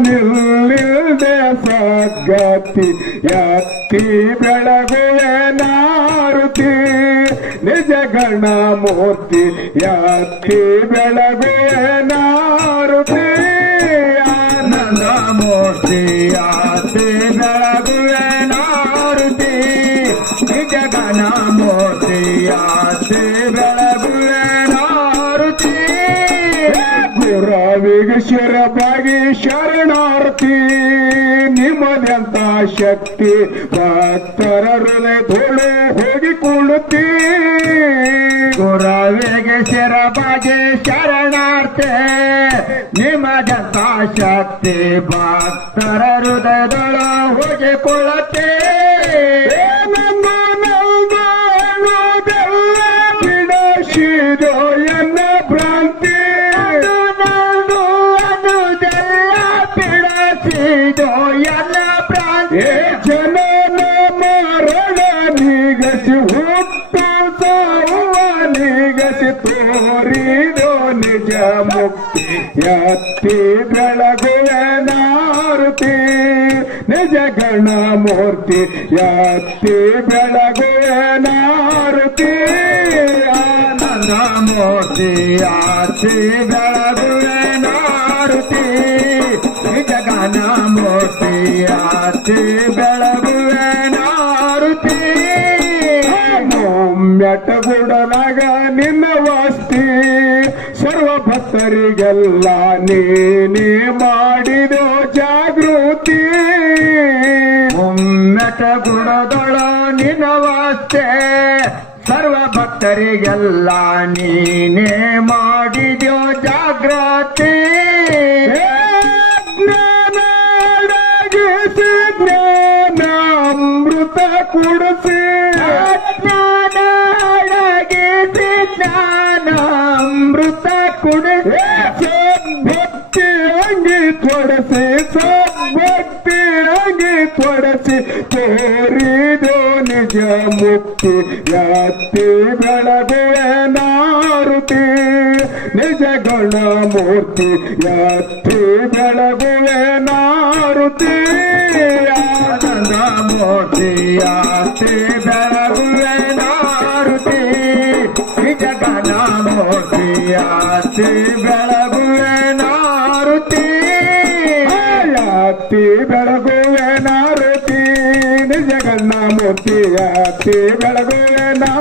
ನಿಲ್ಲಿಲ್ದೆ ಸದ್ಗತಿ ಎತ್ತಿ ಬೆಳಗುವೆ ನಾರುತಿ ನಿಜ ಗಣ ಮೂರ್ತಿ ಎತ್ತಿ ಬೆಳಗುವೆ ನಾರುತಿ ಆನಂದ ಮೂರ್ತಿ ಎತ್ತಿ ಬೆಳಗುವೆ ನಾರುತಿ ನಿಜ ಗಣ ಮೂರ್ತಿ ಎತ್ತಿ ಬೆಳಗುವೆ ನಾರುತಿ ಗುರವಿಗೆ ಶಿರಬಾಗಿ ಶರಣಾರ್ಥಿ ನಿಮ್ಮದಂತ ಶಕ್ತಿ ಭಕ್ತರ ಹೃದಯ ಧೂಳು ಹೋಗಿಕೊಳ್ಳುತ್ತಿ ಗುರವಿಗೆ ಶಿರಬಾಗಿ ಶರಣಾರ್ಥಿ ನಿಮ್ಮದಂತ ಶಕ್ತಿ ಭಕ್ತರ ಹೃದಯದೊಳ ಹೋಗಿಕೊಳ್ಳುತ್ತಿ ಬಿಡಿಸಿದೋ ಎನ್ನ ಭ್ರಾಂತಿ ಜನನ ಮರಣ ನಿಗಸಿ ಹುಟ್ಟು ಸಾವ ನಿಗಸಿ ತೋರಿದೋ ನಿಜ ಮುಕ್ತಿ ಎತ್ತಿ ಬೆಳಗುವೆ ನಾರುತಿ ನಿಜ ಗಣ ಮೂರ್ತಿ ಎತ್ತಿ ಬೆಳಗುವೆ ನಾರುತಿ ಆನಂದ ಮೂರ್ತಿ ಎತ್ತಿ ಬೆಳಗುವೆ ನಾರುತಿ ನಿಜ ಗಣ ಮೂರ್ತಿ ಎತ್ತಿ ಬೆಳಗುವೆ ನಾರುತಿ ಮೆಟ್ಟಗುಡಲಾಗ ನಿನ್ನ ವಾಸ್ತಿ ಸರ್ವ ಭಕ್ತರಿಗೆಲ್ಲ ನೀನೇ ಮಾಡಿದೋ ಜಾಗೃತಿ ಮೆಟ್ಟಗುಡದೊಳ ನಿನ್ನ ವಾಸ್ತೆ ಸರ್ವ ಭಕ್ತರಿಗೆಲ್ಲ ನೀನೇ ಮಾಡಿದೋ ಜಾಗೃತಿ ಜ್ಞಾನಾಮೃತ ಕುಡಿಸಿ ಜ್ಞಾನಾಮೃತ ಕುಡಿಸಿ ಭಕ್ತಿ ಅಂಗಿ ತೊಡಸಿ ಭಕ್ತಿ ಅಂಗಿ ತೊಡಸಿ ತೋರಿದೋ ನಿಜ ಮುಕ್ತಿ ಎತ್ತಿ ಬೆಳಗುವೆ ನಾರುತಿ ನಿಜ ಗಣ ಮೂರ್ತಿ ಎತ್ತಿ ಬೆಳಗುವೆ ನಾರುತಿ ಆನಂದ ಮೂರ್ತಿ ಎತ್ತಿ ಬೆಳಗುವೆ ನಾರುತಿ ನಿಜ ಗಣ ಮೂರ್ತಿ ಎತ್ತಿ ಬೆಳಗುವೆ ನಾರುತಿ ಎತ್ತಿ ಬೆಳಗುವೆ ನಾರುತಿ ನಿಜ ಗಣ ಮೂರ್ತಿ ಎತ್ತಿ ಬೆಳಗುವೆ ನಾ